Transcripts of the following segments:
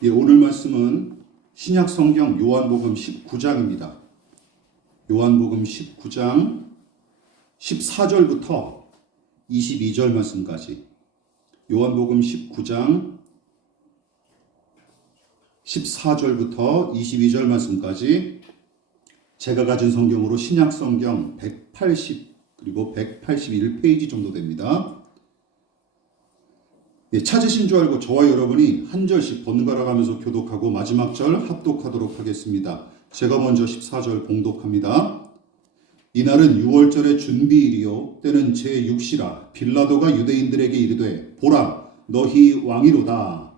예, 오늘 말씀은 신약 성경 요한복음 19장입니다. 요한복음 19장 14절부터 22절 말씀까지. 요한복음 19장 14절부터 22절 말씀까지 제가 가진 성경으로 신약 성경 180 그리고 181페이지 정도 됩니다. 예, 찾으신 줄 알고 저와 여러분이 한 절씩 번갈아 가면서 교독하고 마지막 절 합독하도록 하겠습니다. 제가 먼저 14절 봉독합니다. 이날은 유월절의 준비일이요 때는 제6시라. 빌라도가 유대인들에게 이르되 보라 너희 왕이로다.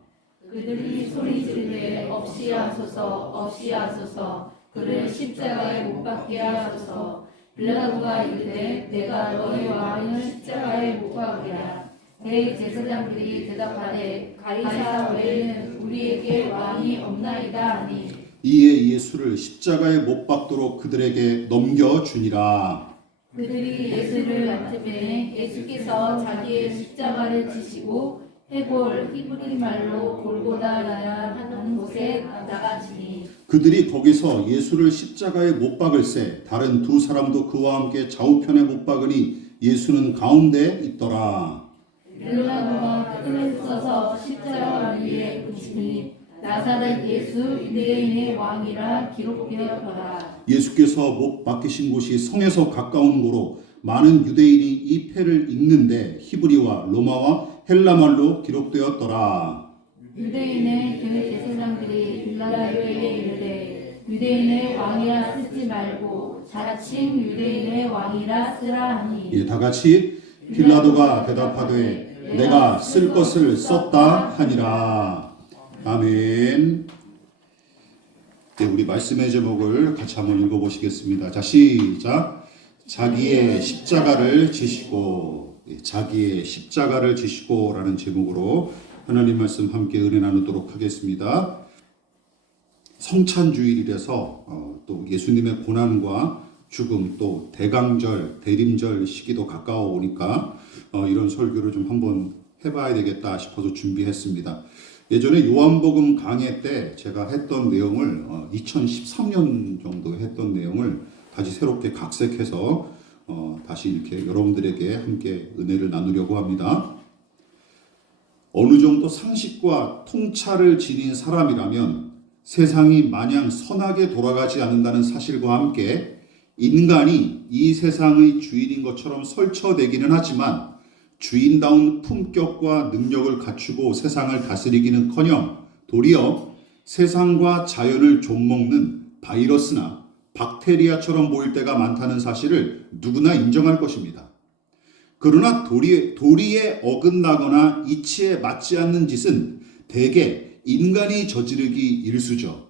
그들이 소리 지르되 없이하소서 그를 십자가에 못 박게 하소서. 빌라도가 이르되 내가 너희 왕을 십자가에 못 박으랴. 대제사장들이 대답하되 가이사 외에는 우리에게 왕이 없나이다 하니 이에 예수를 십자가에 못 박도록 그들에게 넘겨주니라. 그들이 예수를 맡음에 예수께서 자기의 십자가를 지시고 헤골 히브리 말로 골고다라 하는 곳에 나가시니 그들이 거기서 예수를 십자가에 못 박을새 다른 두 사람도 그와 함께 좌우편에 못 박으니 예수는 가운데 있더라. 빌라도가 끈을 써서 십자가 위에 붙이니 나사렛 예수 유대인의 왕이라 기록되었더라. 예수께서 못 박히신 곳이 성에서 가까운 고로 많은 유대인이 이 패를 읽는데 히브리와 로마와 헬라말로 기록되었더라. 유대인의 대제사장들이 빌라도에게 이르되 유대인의 왕이라 쓰지 말고 자칭 유대인의 왕이라 쓰라 하니 예, 다 같이 빌라도가 대답하되 내가 쓸 것을 썼다 하니라. 아멘. 네, 우리 말씀의 제목을 같이 한번 읽어보시겠습니다. 자, 시작. 자기의 십자가를 지시고, 자기의 십자가를 지시고라는 제목으로 하나님 말씀 함께 은혜 나누도록 하겠습니다. 성찬주일이라서 또 예수님의 고난과 죽음 또 대강절, 대림절 시기도 가까워 오니까 이런 설교를 좀 한번 해봐야 되겠다 싶어서 준비했습니다. 예전에 요한복음 강해 때 제가 했던 내용을 2013년 정도 했던 내용을 다시 새롭게 각색해서 다시 이렇게 여러분들에게 함께 은혜를 나누려고 합니다. 어느 정도 상식과 통찰을 지닌 사람이라면 세상이 마냥 선하게 돌아가지 않는다는 사실과 함께 인간이 이 세상의 주인인 것처럼 설쳐되기는 하지만 주인다운 품격과 능력을 갖추고 세상을 다스리기는커녕 도리어 세상과 자연을 좀먹는 바이러스나 박테리아처럼 보일 때가 많다는 사실을 누구나 인정할 것입니다. 그러나 도리에 어긋나거나 이치에 맞지 않는 짓은 대개 인간이 저지르기 일쑤죠.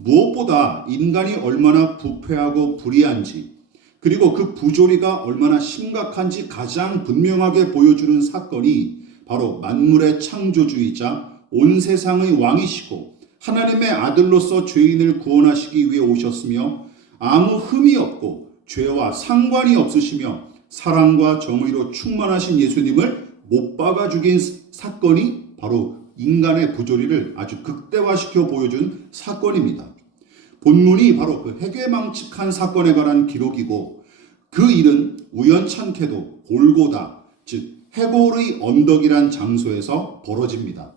무엇보다 인간이 얼마나 부패하고 불의한지 그리고 그 부조리가 얼마나 심각한지 가장 분명하게 보여주는 사건이 바로 만물의 창조주이자 온 세상의 왕이시고 하나님의 아들로서 죄인을 구원하시기 위해 오셨으며 아무 흠이 없고 죄와 상관이 없으시며 사랑과 정의로 충만하신 예수님을 못 박아 죽인 사건이 바로 인간의 부조리를 아주 극대화시켜 보여준 사건입니다. 본문이 바로 그 해괴망측한 사건에 관한 기록이고 그 일은 우연찮게도 골고다, 즉 해골의 언덕이란 장소에서 벌어집니다.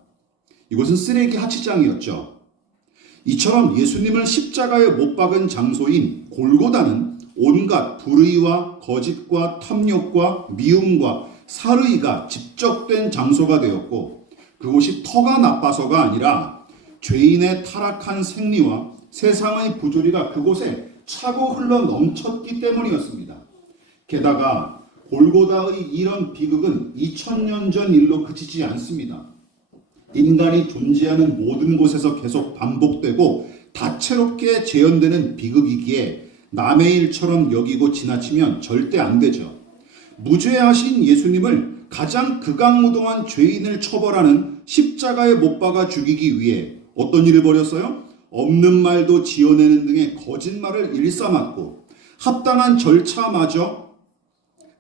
이곳은 쓰레기 하치장이었죠. 이처럼 예수님을 십자가에 못 박은 장소인 골고다는 온갖 불의와 거짓과 탐욕과 미움과 살의가 집적된 장소가 되었고 그곳이 터가 나빠서가 아니라 죄인의 타락한 생리와 세상의 부조리가 그곳에 차고 흘러 넘쳤기 때문이었습니다. 게다가 골고다의 이런 비극은 2000년 전 일로 그치지 않습니다. 인간이 존재하는 모든 곳에서 계속 반복되고 다채롭게 재현되는 비극이기에 남의 일처럼 여기고 지나치면 절대 안 되죠. 무죄하신 예수님을 가장 극악무도한 죄인을 처벌하는 십자가에 못 박아 죽이기 위해 어떤 일을 벌였어요? 없는 말도 지어내는 등의 거짓말을 일삼았고 합당한 절차마저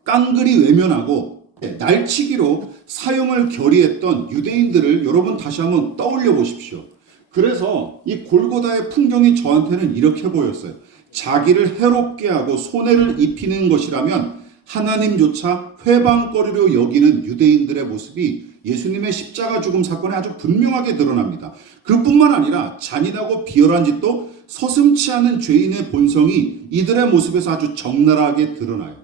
깡그리 외면하고 날치기로 사형을 결의했던 유대인들을 여러분 다시 한번 떠올려 보십시오. 그래서 이 골고다의 풍경이 저한테는 이렇게 보였어요. 자기를 해롭게 하고 손해를 입히는 것이라면 하나님조차 회방거리로 여기는 유대인들의 모습이 예수님의 십자가 죽음 사건에 아주 분명하게 드러납니다. 그뿐만 아니라 잔인하고 비열한 짓도 서슴치 않은 죄인의 본성이 이들의 모습에서 아주 적나라하게 드러나요.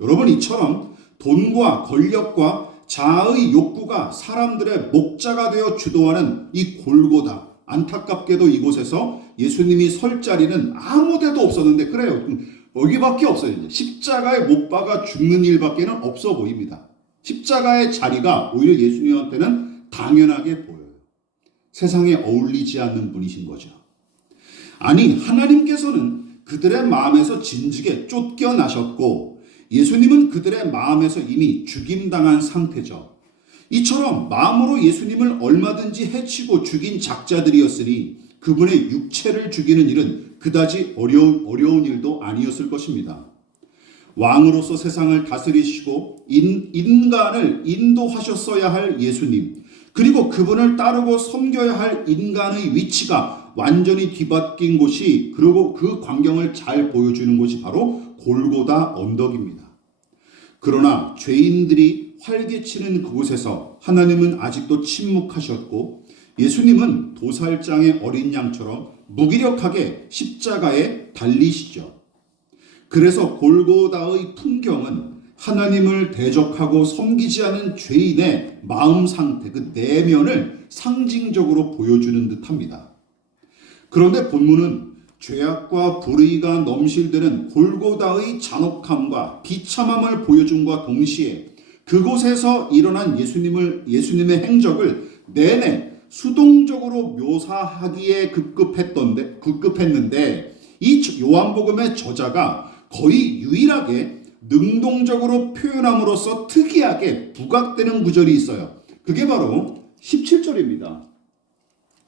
여러분, 이처럼 돈과 권력과 자아의 욕구가 사람들의 목자가 되어 주도하는 이 골고다, 안타깝게도 이곳에서 예수님이 설 자리는 아무 데도 없었는데, 그래요, 여기밖에 없어요. 이제 십자가에 못 박아 죽는 일밖에는 없어 보입니다. 십자가의 자리가 오히려 예수님한테는 당연하게 보여요. 세상에 어울리지 않는 분이신 거죠. 아니, 하나님께서는 그들의 마음에서 진즉에 쫓겨나셨고 예수님은 그들의 마음에서 이미 죽임당한 상태죠. 이처럼 마음으로 예수님을 얼마든지 해치고 죽인 작자들이었으니 그분의 육체를 죽이는 일은 그다지 어려운 일도 아니었을 것입니다. 왕으로서 세상을 다스리시고 인간을 인도하셨어야 할 예수님, 그리고 그분을 따르고 섬겨야 할 인간의 위치가 완전히 뒤바뀐 곳이, 그리고 그 광경을 잘 보여주는 곳이 바로 골고다 언덕입니다. 그러나 죄인들이 활개치는 그곳에서 하나님은 아직도 침묵하셨고 예수님은 도살장의 어린 양처럼 무기력하게 십자가에 달리시죠. 그래서 골고다의 풍경은 하나님을 대적하고 섬기지 않은 죄인의 마음 상태, 그 내면을 상징적으로 보여주는 듯합니다. 그런데 본문은 죄악과 불의가 넘실대는 골고다의 잔혹함과 비참함을 보여줌과 동시에 그곳에서 일어난 예수님의 행적을 내내 수동적으로 묘사하기에 급급했는데 이 요한복음의 저자가 거의 유일하게 능동적으로 표현함으로써 특이하게 부각되는 구절이 있어요. 그게 바로 17절입니다.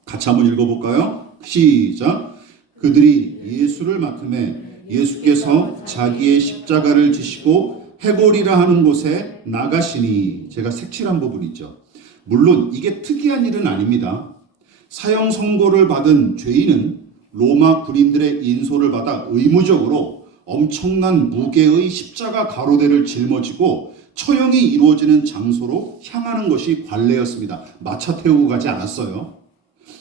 같이 한번 읽어볼까요? 시작. 그들이 예수를 맡음에 예수께서 자기의 십자가를 지시고 해골이라 하는 곳에 나가시니. 제가 색칠한 부분 있죠. 물론 이게 특이한 일은 아닙니다. 사형 선고를 받은 죄인은 로마 군인들의 인소를 받아 의무적으로 엄청난 무게의 십자가 가로대를 짊어지고 처형이 이루어지는 장소로 향하는 것이 관례였습니다. 마차 태우고 가지 않았어요.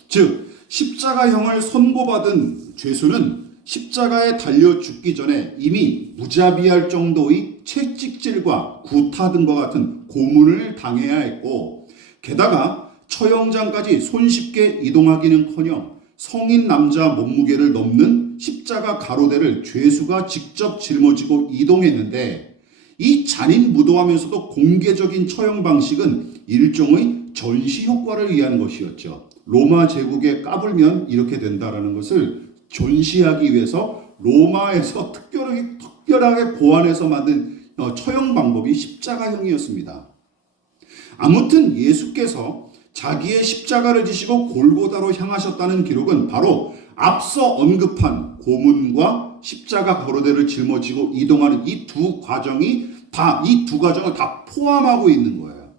즉 십자가형을 선고받은 죄수는 십자가에 달려 죽기 전에 이미 무자비할 정도의 채찍질과 구타 등과 같은 고문을 당해야 했고, 게다가 처형장까지 손쉽게 이동하기는커녕 성인 남자 몸무게를 넘는 십자가 가로대를 죄수가 직접 짊어지고 이동했는데, 이 잔인무도하면서도 공개적인 처형 방식은 일종의 전시 효과를 위한 것이었죠. 로마 제국에 까불면 이렇게 된다라는 것을 전시하기 위해서 로마에서 특별하게 고안해서 만든 처형 방법이 십자가형이었습니다. 아무튼 예수께서 자기의 십자가를 지시고 골고다로 향하셨다는 기록은 바로 앞서 언급한 고문과 십자가 가로대를 짊어지고 이동하는 이 두 과정을 다 포함하고 있는 거예요.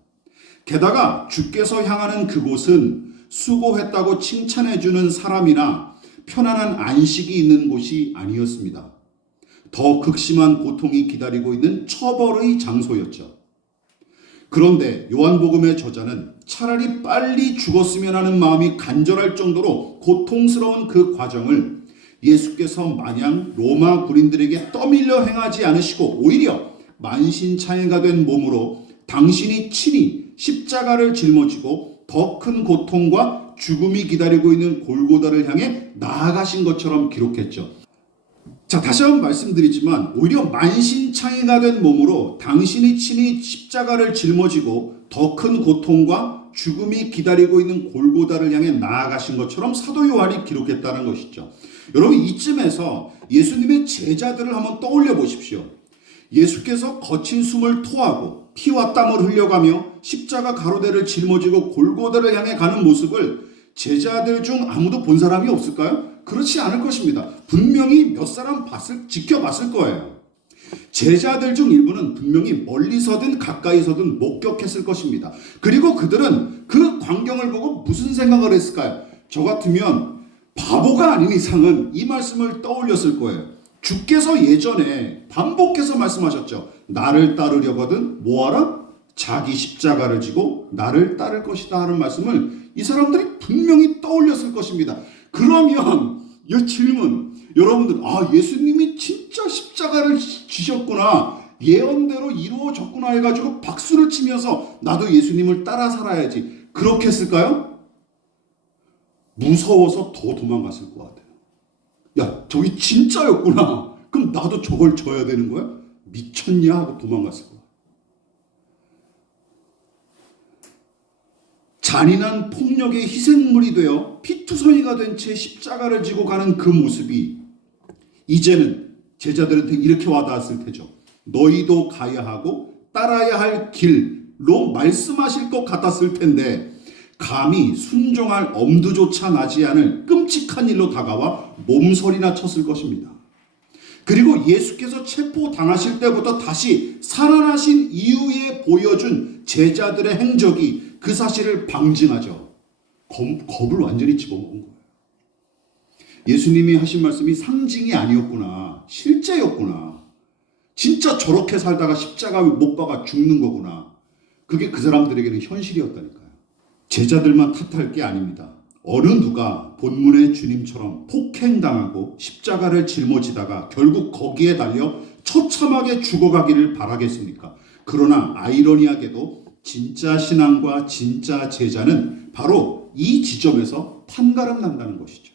게다가 주께서 향하는 그곳은 수고했다고 칭찬해주는 사람이나 편안한 안식이 있는 곳이 아니었습니다. 더 극심한 고통이 기다리고 있는 처벌의 장소였죠. 그런데 요한복음의 저자는 차라리 빨리 죽었으면 하는 마음이 간절할 정도로 고통스러운 그 과정을 예수께서 마냥 로마 군인들에게 떠밀려 행하지 않으시고 오히려 만신창이가 된 몸으로 당신이 친히 십자가를 짊어지고 더 큰 고통과 죽음이 기다리고 있는 골고다를 향해 나아가신 것처럼 기록했죠. 자, 다시 한번 말씀드리지만 오히려 만신창이가 된 몸으로 당신이 친히 십자가를 짊어지고 더 큰 고통과 죽음이 기다리고 있는 골고다를 향해 나아가신 것처럼 사도 요한이 기록했다는 것이죠. 여러분, 이쯤에서 예수님의 제자들을 한번 떠올려 보십시오. 예수께서 거친 숨을 토하고 피와 땀을 흘려가며 십자가 가로대를 짊어지고 골고다를 향해 가는 모습을 제자들 중 아무도 본 사람이 없을까요? 그렇지 않을 것입니다. 분명히 몇 사람 지켜봤을 거예요. 제자들 중 일부는 분명히 멀리서든 가까이서든 목격했을 것입니다. 그리고 그들은 그 광경을 보고 무슨 생각을 했을까요? 저 같으면 바보가 아닌 이상은 이 말씀을 떠올렸을 거예요. 주께서 예전에 반복해서 말씀하셨죠. 나를 따르려거든 뭐하라? 자기 십자가를 지고 나를 따를 것이다 하는 말씀을 이 사람들이 분명히 떠올렸을 것입니다. 그러면 이 질문, 여러분들, 예수님이 진짜 십자가를 지셨구나, 예언대로 이루어졌구나 해가지고 박수를 치면서 나도 예수님을 따라 살아야지, 그렇게 했을까요? 무서워서 더 도망갔을 것 같아요. 야, 저기 진짜였구나, 그럼 나도 저걸 져야 되는 거야? 미쳤냐 하고 도망갔을 거야. 잔인한 폭력의 희생물이 되어 피투성이가 된 채 십자가를 지고 가는 그 모습이 이제는 제자들한테 이렇게 와닿았을 테죠. 너희도 가야 하고 따라야 할 길로 말씀하실 것 같았을 텐데 감히 순종할 엄두조차 나지 않을 끔찍한 일로 다가와 몸서리나 쳤을 것입니다. 그리고 예수께서 체포당하실 때부터 다시 살아나신 이후에 보여준 제자들의 행적이 그 사실을 방증하죠. 겁을 완전히 집어먹은 거예요. 예수님이 하신 말씀이 상징이 아니었구나, 실제였구나, 진짜 저렇게 살다가 십자가에 못 박아 죽는 거구나, 그게 그 사람들에게는 현실이었다니까요. 제자들만 탓할 게 아닙니다. 어느 누가 본문의 주님처럼 폭행당하고 십자가를 짊어지다가 결국 거기에 달려 처참하게 죽어가기를 바라겠습니까? 그러나 아이러니하게도 진짜 신앙과 진짜 제자는 바로 이 지점에서 판가름 난다는 것이죠.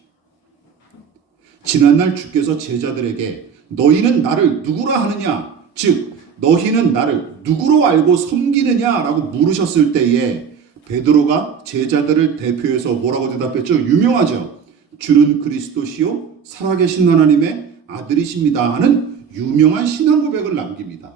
지난날 주께서 제자들에게 너희는 나를 누구라 하느냐, 즉 너희는 나를 누구로 알고 섬기느냐라고 물으셨을 때에 베드로가 제자들을 대표해서 뭐라고 대답했죠? 유명하죠. 주는 그리스도시요 살아계신 하나님의 아들이십니다 하는 유명한 신앙 고백을 남깁니다.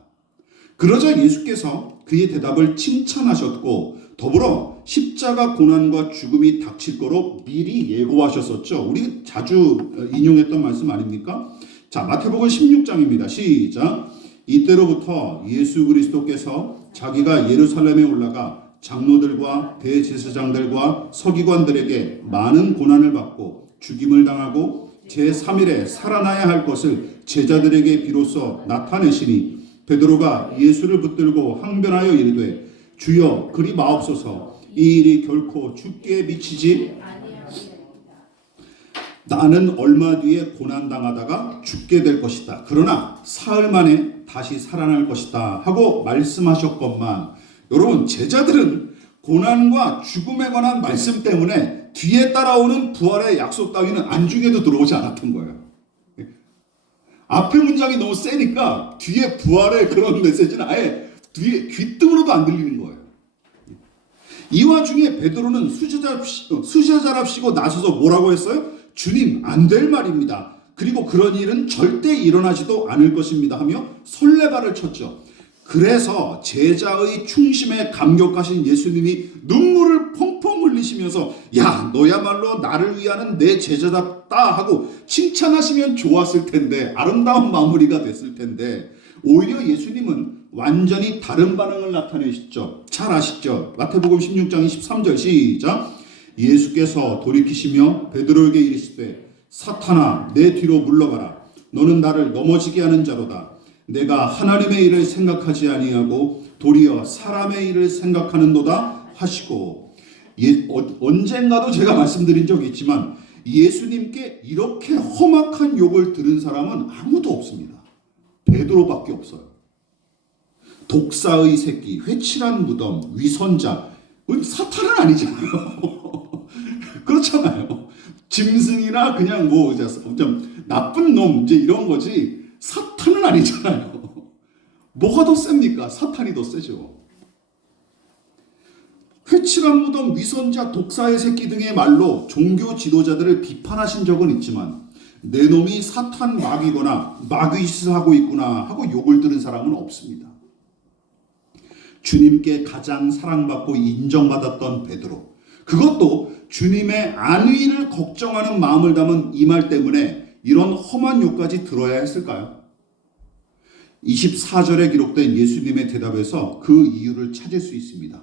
그러자 예수께서 그의 대답을 칭찬하셨고 더불어 십자가 고난과 죽음이 닥칠 거로 미리 예고하셨었죠. 우리 자주 인용했던 말씀 아닙니까? 자, 마태복음 16장입니다. 시작. 이때로부터 예수 그리스도께서 자기가 예루살렘에 올라가 장로들과 대제사장들과 서기관들에게 많은 고난을 받고 죽임을 당하고 제3일에 살아나야 할 것을 제자들에게 비로소 나타내시니 베드로가 예수를 붙들고 항변하여 이르되 주여 그리 마옵소서, 이 일이 결코 주께 미치지 나는 얼마 뒤에 고난당하다가 죽게 될 것이다. 그러나 사흘 만에 다시 살아날 것이다 하고 말씀하셨건만 여러분, 제자들은 고난과 죽음에 관한 말씀 때문에 뒤에 따라오는 부활의 약속 따위는 안중에도 들어오지 않았던 거예요. 앞에 문장이 너무 세니까 뒤에 부활의 그런 메시지는 아예 뒤에 귓등으로도 안 들리는 거예요. 이 와중에 베드로는 수제자랍시고 나서서 뭐라고 했어요? 주님, 안 될 말입니다. 그리고 그런 일은 절대 일어나지도 않을 것입니다 하며 설레발을 쳤죠. 그래서 제자의 충심에 감격하신 예수님이 눈물을 펑펑 흘리시면서 야, 너야말로 나를 위하는 내 제자답다 하고 칭찬하시면 좋았을 텐데, 아름다운 마무리가 됐을 텐데 오히려 예수님은 완전히 다른 반응을 나타내시죠. 잘 아시죠? 마태복음 16장 23절 시작. 예수께서 돌이키시며 베드로에게 이르시되 사탄아 내 뒤로 물러가라. 너는 나를 넘어지게 하는 자로다. 내가 하나님의 일을 생각하지 아니하고 도리어 사람의 일을 생각하는도다 하시고, 언젠가도 제가 말씀드린 적이 있지만 예수님께 이렇게 험악한 욕을 들은 사람은 아무도 없습니다. 베드로밖에 없어요. 독사의 새끼, 회칠한 무덤, 위선자, 사탄은 아니잖아요. 그렇잖아요. 짐승이나 그냥 좀 나쁜 놈 이제 이런 거지 사탄은 아니잖아요. 뭐가 더 셉니까? 사탄이 더 세죠. 회칠한 무덤, 위선자, 독사의 새끼 등의 말로 종교 지도자들을 비판하신 적은 있지만 내 놈이 사탄 마귀거나 마귀짓을 하고 있구나 하고 욕을 들은 사람은 없습니다. 주님께 가장 사랑받고 인정받았던 베드로, 그것도 주님의 안위를 걱정하는 마음을 담은 이 말 때문에 이런 험한 욕까지 들어야 했을까요? 24절에 기록된 예수님의 대답에서 그 이유를 찾을 수 있습니다.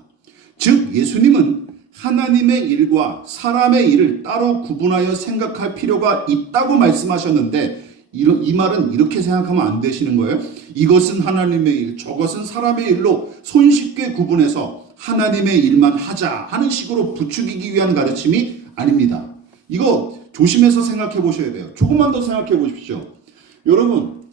즉 예수님은 하나님의 일과 사람의 일을 따로 구분하여 생각할 필요가 있다고 말씀하셨는데 이 말은 이렇게 생각하면 안 되시는 거예요. 이것은 하나님의 일, 저것은 사람의 일로 손쉽게 구분해서 하나님의 일만 하자 하는 식으로 부추기기 위한 가르침이 아닙니다. 이거 조심해서 생각해 보셔야 돼요. 조금만 더 생각해 보십시오. 여러분,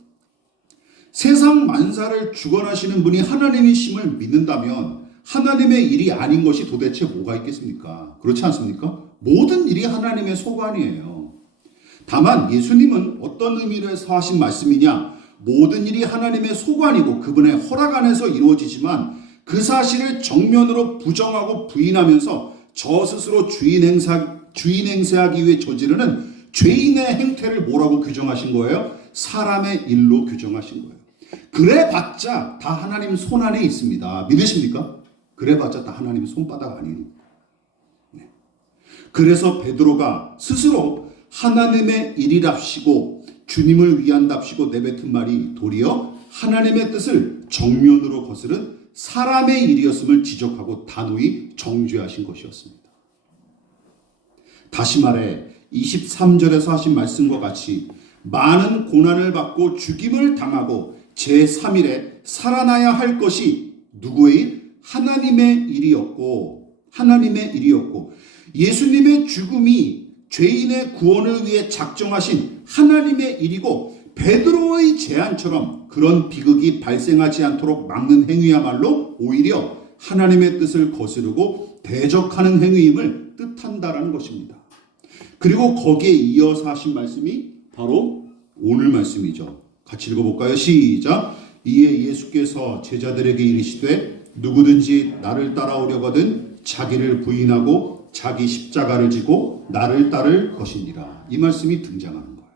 세상 만사를 주관하시는 분이 하나님이심을 믿는다면 하나님의 일이 아닌 것이 도대체 뭐가 있겠습니까? 그렇지 않습니까? 모든 일이 하나님의 소관이에요. 다만 예수님은 어떤 의미로 해서 하신 말씀이냐? 모든 일이 하나님의 소관이고 그분의 허락 안에서 이루어지지만 그 사실을 정면으로 부정하고 부인하면서 저 스스로 주인 행세하기 위해 저지르는 죄인의 행태를 뭐라고 규정하신 거예요? 사람의 일로 규정하신 거예요. 그래봤자 다 하나님 손 안에 있습니다. 믿으십니까? 그래봤자 다 하나님 손바닥 아니에요. 네. 그래서 베드로가 스스로 하나님의 일이랍시고 주님을 위한답시고 내뱉은 말이 도리어 하나님의 뜻을 정면으로 거스른 사람의 일이었음을 지적하고 단호히 정죄하신 것이었습니다. 다시 말해 23절에서 하신 말씀과 같이 많은 고난을 받고 죽임을 당하고 제3일에 살아나야 할 것이 누구의 일? 하나님의 일이었고 예수님의 죽음이 죄인의 구원을 위해 작정하신 하나님의 일이고 베드로의 제안처럼 그런 비극이 발생하지 않도록 막는 행위야말로 오히려 하나님의 뜻을 거스르고 대적하는 행위임을 뜻한다라는 것입니다. 그리고 거기에 이어서 하신 말씀이 바로 오늘 말씀이죠. 같이 읽어볼까요? 시작. 이에 예수께서 제자들에게 이르시되 누구든지 나를 따라오려거든 자기를 부인하고 자기 십자가를 지고 나를 따를 것이니라. 이 말씀이 등장하는 거예요.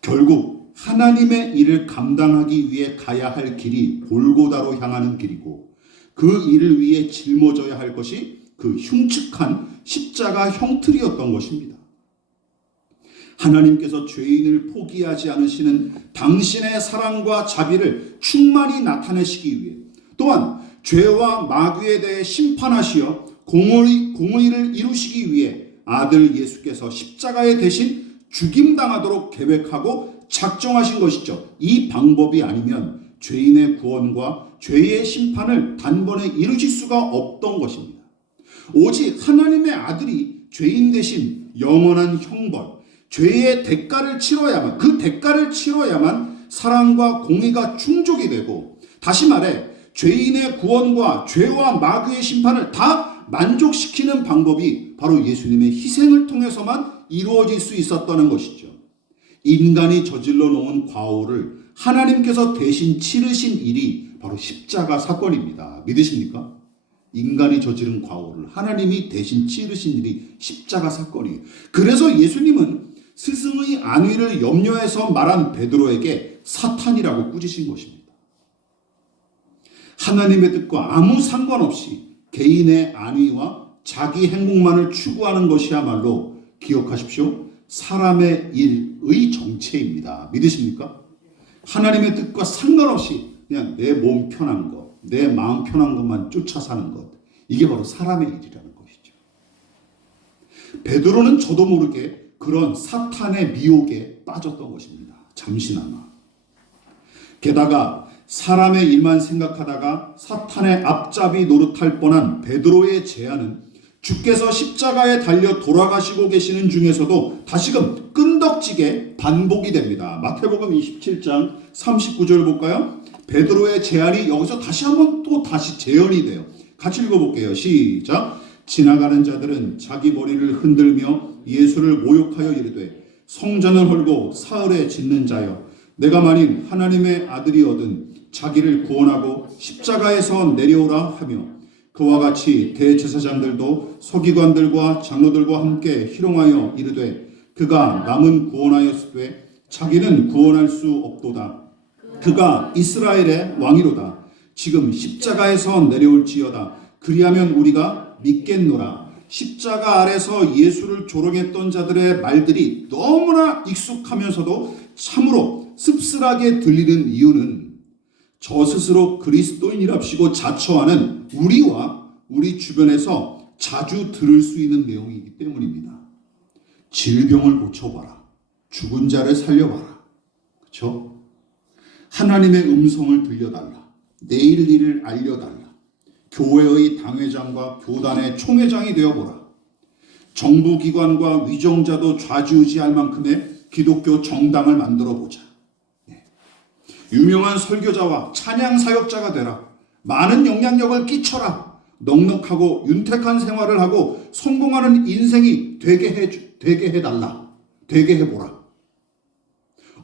결국 하나님의 일을 감당하기 위해 가야 할 길이 골고다로 향하는 길이고 그 일을 위해 짊어져야 할 것이 그 흉측한 십자가 형틀이었던 것입니다. 하나님께서 죄인을 포기하지 않으시는 당신의 사랑과 자비를 충만히 나타내시기 위해 또한 죄와 마귀에 대해 심판하시어 공의를 이루시기 위해 아들 예수께서 십자가에 대신 죽임당하도록 계획하고 작정하신 것이죠. 이 방법이 아니면 죄인의 구원과 죄의 심판을 단번에 이루실 수가 없던 것입니다. 오직 하나님의 아들이 죄인 대신 영원한 형벌, 죄의 대가를 치러야만, 그 대가를 치러야만 사랑과 공의가 충족이 되고, 다시 말해 죄인의 구원과 죄와 마귀의 심판을 다 만족시키는 방법이 바로 예수님의 희생을 통해서만 이루어질 수 있었다는 것이죠. 인간이 저질러 놓은 과오를 하나님께서 대신 치르신 일이 바로 십자가 사건입니다. 믿으십니까? 인간이 저지른 과오를 하나님이 대신 치르신 일이 십자가 사건이에요. 그래서 예수님은 스승의 안위를 염려해서 말한 베드로에게 사탄이라고 꾸짖으신 것입니다. 하나님의 뜻과 아무 상관없이 개인의 안위와 자기 행복만을 추구하는 것이야말로 기억하십시오. 사람의 일의 정체입니다. 믿으십니까? 하나님의 뜻과 상관없이 그냥 내 몸 편한 것, 내 마음 편한 것만 쫓아 사는 것, 이게 바로 사람의 일이라는 것이죠. 베드로는 저도 모르게 그런 사탄의 미혹에 빠졌던 것입니다. 잠시나마. 게다가 사람의 일만 생각하다가 사탄의 앞잡이 노릇할 뻔한 베드로의 제안은 주께서 십자가에 달려 돌아가시고 계시는 중에서도 다시금 끈덕지게 반복이 됩니다. 마태복음 27장 39절 볼까요? 베드로의 제안이 여기서 다시 한번 또 다시 재현이 돼요. 같이 읽어볼게요. 시작. 지나가는 자들은 자기 머리를 흔들며 예수를 모욕하여 이르되 성전을 헐고 사흘에 짓는 자여 내가 만일 하나님의 아들이거든 자기를 구원하고 십자가에서 내려오라 하며 그와 같이 대제사장들도 서기관들과 장로들과 함께 희롱하여 이르되 그가 남은 구원하였으되 자기는 구원할 수 없도다. 그가 이스라엘의 왕이로다. 지금 십자가에서 내려올지어다. 그리하면 우리가 믿겠노라. 십자가 아래서 예수를 조롱했던 자들의 말들이 너무나 익숙하면서도 참으로 씁쓸하게 들리는 이유는 저 스스로 그리스도인이랍시고 자처하는 우리와 우리 주변에서 자주 들을 수 있는 내용이기 때문입니다. 질병을 고쳐봐라. 죽은 자를 살려봐라. 그렇죠? 하나님의 음성을 들려달라. 내일 일을 알려달라. 교회의 당회장과 교단의 총회장이 되어보라. 정부기관과 위정자도 좌지우지할 만큼의 기독교 정당을 만들어보자. 유명한 설교자와 찬양 사역자가 되라. 많은 영향력을 끼쳐라. 넉넉하고 윤택한 생활을 하고 성공하는 인생이 되게 해달라. 되게 해보라.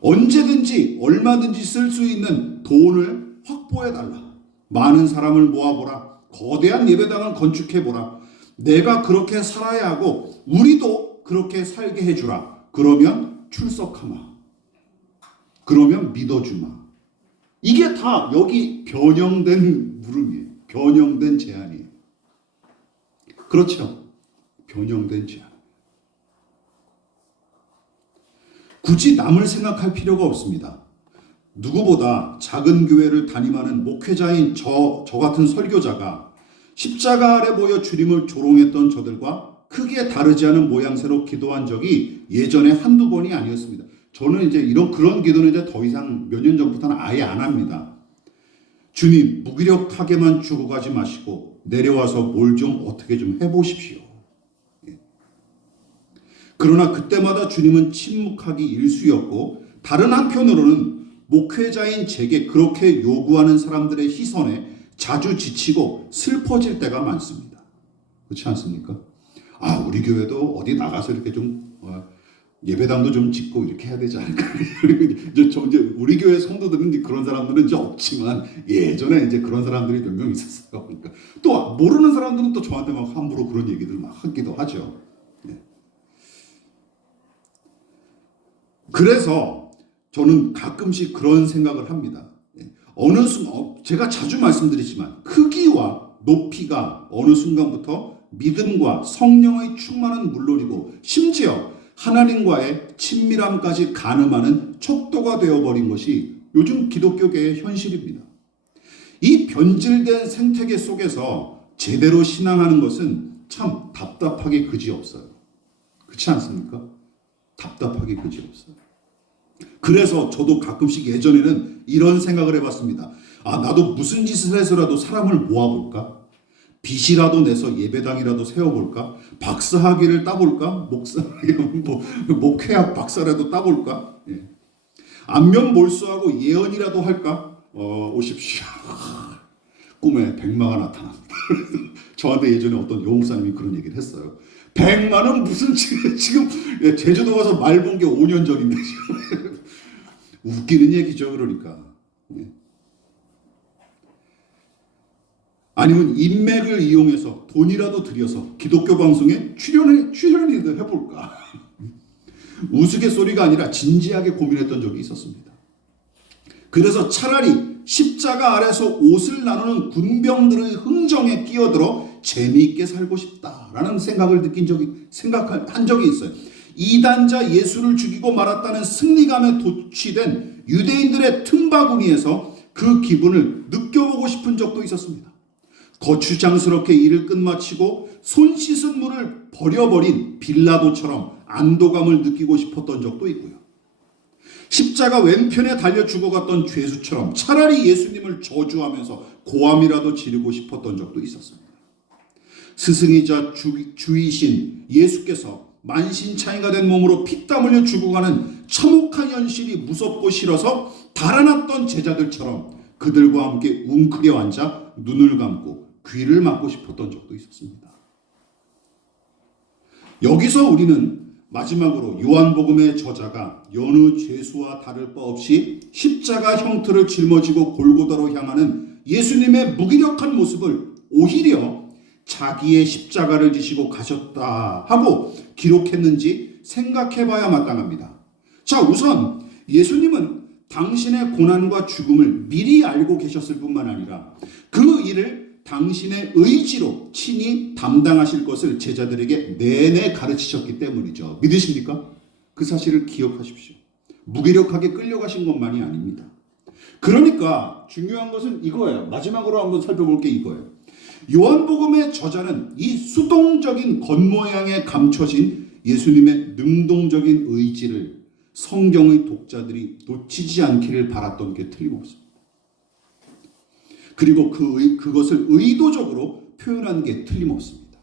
언제든지 얼마든지 쓸 수 있는 돈을 확보해달라. 많은 사람을 모아보라. 거대한 예배당을 건축해보라. 내가 그렇게 살아야 하고 우리도 그렇게 살게 해주라. 그러면 출석하마. 그러면 믿어주마. 이게 다 여기 변형된 물음이에요. 변형된 제안이에요. 그렇죠? 변형된 제안. 굳이 남을 생각할 필요가 없습니다. 누구보다 작은 교회를 담임하는 목회자인 저 같은 설교자가 십자가 아래 모여 주님을 조롱했던 저들과 크게 다르지 않은 모양새로 기도한 적이 예전에 한두 번이 아니었습니다. 저는 이제 그런 기도는 이제 더 이상 몇 년 전부터는 아예 안 합니다. 주님, 무기력하게만 죽어가지 마시고 내려와서 뭘 좀 어떻게 좀 해보십시오. 그러나 그때마다 주님은 침묵하기 일쑤였고, 다른 한편으로는 목회자인 제게 그렇게 요구하는 사람들의 시선에 자주 지치고 슬퍼질 때가 많습니다. 그렇지 않습니까? 우리 교회도 어디 나가서 이렇게 좀 예배당도 좀 짓고 이렇게 해야 되지 않을까. 이제 우리 교회 성도들은 이제 그런 사람들은 이제 없지만 예전에 이제 그런 사람들이 몇 명 있었어요. 그러니까 또 모르는 사람들은 또 저한테 막 함부로 그런 얘기들 막 하기도 하죠. 그래서 저는 가끔씩 그런 생각을 합니다. 어느 순간, 제가 자주 말씀드리지만 크기와 높이가 어느 순간부터 믿음과 성령의 충만은 물론이고 심지어 하나님과의 친밀함까지 가늠하는 척도가 되어버린 것이 요즘 기독교계의 현실입니다. 이 변질된 생태계 속에서 제대로 신앙하는 것은 참 답답하게 그지없어요. 그렇지 않습니까? 답답하게 그지없어요. 그래서 저도 가끔씩 예전에는 이런 생각을 해봤습니다. 나도 무슨 짓을 해서라도 사람을 모아볼까? 빚이라도 내서 예배당이라도 세워볼까? 박사학위를 따볼까? 목회학 박사라도 따볼까? 안면 몰수하고 예언이라도 할까? 오십시오. 꿈에 백마가 나타납니다. 저한테 예전에 어떤 여목사님이 그런 얘기를 했어요. 백마는 무슨 지금 제주도 가서 말 본 게 5년 전인데 웃기는 얘기죠. 그러니까. 아니면 인맥을 이용해서 돈이라도 들여서 기독교 방송에 출연이라도 해볼까. 우스갯소리가 아니라 진지하게 고민했던 적이 있었습니다. 그래서 차라리 십자가 아래서 옷을 나누는 군병들의 흥정에 끼어들어 재미있게 살고 싶다라는 생각한 적이 있어요. 이단자 예수를 죽이고 말았다는 승리감에 도취된 유대인들의 틈바구니에서 그 기분을 느껴보고 싶은 적도 있었습니다. 거추장스럽게 일을 끝마치고 손 씻은 물을 버려버린 빌라도처럼 안도감을 느끼고 싶었던 적도 있고요. 십자가 왼편에 달려 죽어갔던 죄수처럼 차라리 예수님을 저주하면서 고함이라도 지르고 싶었던 적도 있었습니다. 스승이자 주이신 예수께서 만신창이가 된 몸으로 피땀 흘려 죽어가는 참혹한 현실이 무섭고 싫어서 달아났던 제자들처럼 그들과 함께 웅크려 앉아 눈을 감고 귀를 막고 싶었던 적도 있었습니다. 여기서 우리는 마지막으로 요한복음의 저자가 여느 죄수와 다를 바 없이 십자가 형틀을 짊어지고 골고다로 향하는 예수님의 무기력한 모습을 오히려 자기의 십자가를 지시고 가셨다 하고 기록했는지 생각해 봐야 마땅합니다. 자, 우선 예수님은 당신의 고난과 죽음을 미리 알고 계셨을 뿐만 아니라 그 일을 당신의 의지로 친히 담당하실 것을 제자들에게 내내 가르치셨기 때문이죠. 믿으십니까? 그 사실을 기억하십시오. 무기력하게 끌려가신 것만이 아닙니다. 그러니까 중요한 것은 이거예요. 마지막으로 한번 살펴볼 게 이거예요. 요한복음의 저자는 이 수동적인 겉모양에 감춰진 예수님의 능동적인 의지를 성경의 독자들이 놓치지 않기를 바랐던 게 틀림없습니다. 그리고 그것을 의도적으로 표현한 게 틀림없습니다.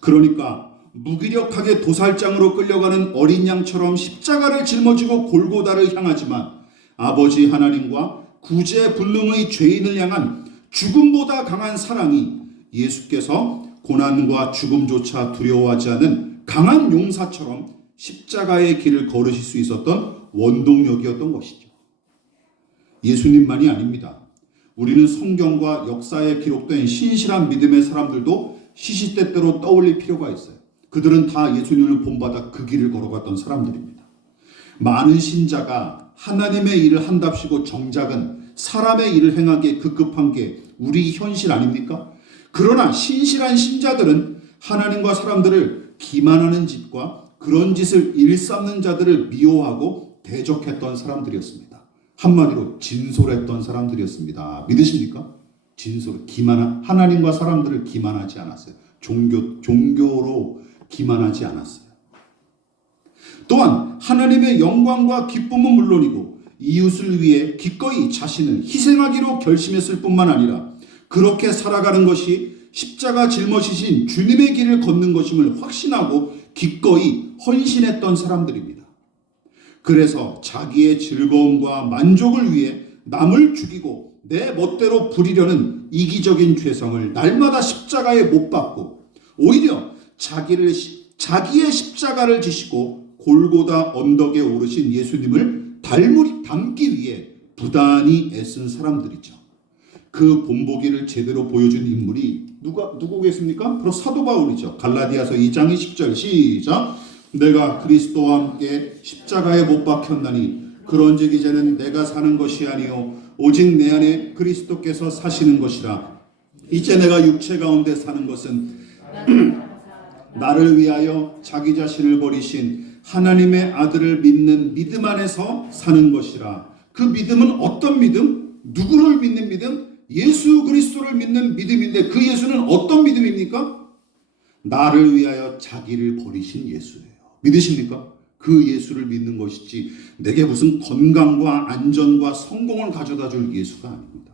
그러니까 무기력하게 도살장으로 끌려가는 어린 양처럼 십자가를 짊어지고 골고다를 향하지만 아버지 하나님과 구제불능의 죄인을 향한 죽음보다 강한 사랑이 예수께서 고난과 죽음조차 두려워하지 않은 강한 용사처럼 십자가의 길을 걸으실 수 있었던 원동력이었던 것이죠. 예수님만이 아닙니다. 우리는 성경과 역사에 기록된 신실한 믿음의 사람들도 시시때때로 떠올릴 필요가 있어요. 그들은 다 예수님을 본받아 그 길을 걸어갔던 사람들입니다. 많은 신자가 하나님의 일을 한답시고 정작은 사람의 일을 행하기에 급급한 게 우리 현실 아닙니까? 그러나 신실한 신자들은 하나님과 사람들을 기만하는 짓과 그런 짓을 일삼는 자들을 미워하고 대적했던 사람들이었습니다. 한마디로 진솔했던 사람들이었습니다. 믿으십니까? 하나님과 사람들을 기만하지 않았어요. 종교로 기만하지 않았어요. 또한 하나님의 영광과 기쁨은 물론이고 이웃을 위해 기꺼이 자신을 희생하기로 결심했을 뿐만 아니라 그렇게 살아가는 것이 십자가 짊어지신 주님의 길을 걷는 것임을 확신하고 기꺼이 헌신했던 사람들입니다. 그래서 자기의 즐거움과 만족을 위해 남을 죽이고 내 멋대로 부리려는 이기적인 죄성을 날마다 십자가에 못 박고 오히려 자기의 십자가를 지시고 골고다 언덕에 오르신 예수님을 닮기 위해 부단히 애쓴 사람들이죠. 그 본보기를 제대로 보여준 인물이 누구겠습니까? 바로 사도 바울이죠. 갈라디아서 2장 10절 시작. 내가 그리스도와 함께 십자가에 못 박혔나니 그런즉 이제는 내가 사는 것이 아니요 오직 내 안에 그리스도께서 사시는 것이라. 이제 내가 육체 가운데 사는 것은 나를 위하여 자기 자신을 버리신 하나님의 아들을 믿는 믿음 안에서 사는 것이라. 그 믿음은 어떤 믿음? 누구를 믿는 믿음? 예수 그리스도를 믿는 믿음인데 그 예수는 어떤 믿음입니까? 나를 위하여 자기를 버리신 예수예요. 믿으십니까? 그 예수를 믿는 것이지 내게 무슨 건강과 안전과 성공을 가져다 줄 예수가 아닙니다.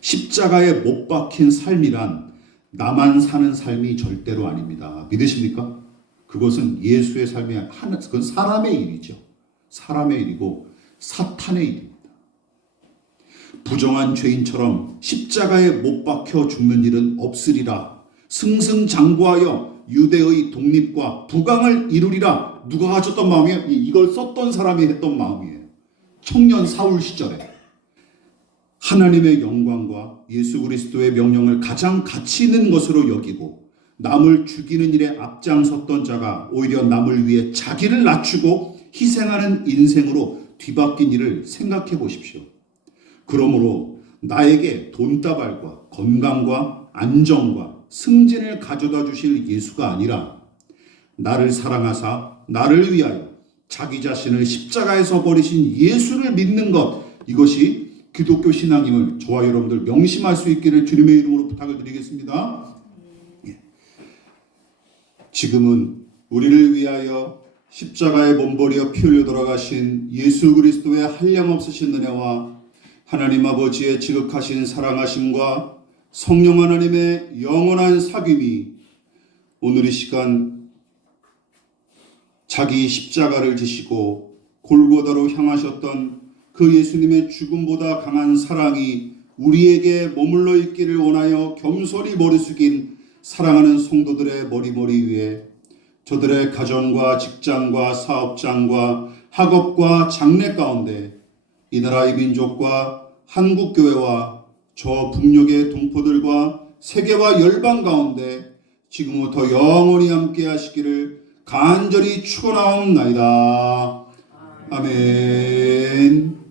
십자가에 못 박힌 삶이란 나만 사는 삶이 절대로 아닙니다. 믿으십니까? 그것은 예수의 삶이 아니라 그건 사람의 일이죠. 사람의 일이고 사탄의 일입니다. 부정한 죄인처럼 십자가에 못 박혀 죽는 일은 없으리라. 승승장구하여 유대의 독립과 부강을 이루리라. 누가 가졌던 마음이에요? 이걸 썼던 사람이 했던 마음이에요. 청년 사울 시절에 하나님의 영광과 예수 그리스도의 명령을 가장 가치 있는 것으로 여기고 남을 죽이는 일에 앞장섰던 자가 오히려 남을 위해 자기를 낮추고 희생하는 인생으로 뒤바뀐 일을 생각해 보십시오. 그러므로 나에게 돈다발과 건강과 안정과 승진을 가져다 주실 예수가 아니라 나를 사랑하사 나를 위하여 자기 자신을 십자가에서 버리신 예수를 믿는 것, 이것이 기독교 신앙임을 저와 여러분들 명심할 수 있기를 주님의 이름으로 부탁을 드리겠습니다. 지금은 우리를 위하여 십자가에 몸버리어 피 흘려 돌아가신 예수 그리스도의 한량없으신 은혜와 하나님 아버지의 지극하신 사랑하심과 성령 하나님의 영원한 사귐이 오늘 이 시간 자기 십자가를 지시고 골고다로 향하셨던 그 예수님의 죽음보다 강한 사랑이 우리에게 머물러 있기를 원하여 겸손히 머리 숙인 사랑하는 성도들의 머리 위에 저들의 가정과 직장과 사업장과 학업과 장래 가운데 이 나라의 민족과 한국교회와 저 북녘의 동포들과 세계와 열방 가운데 지금부터 영원히 함께 하시기를 간절히 축원하옵나이다. 아멘.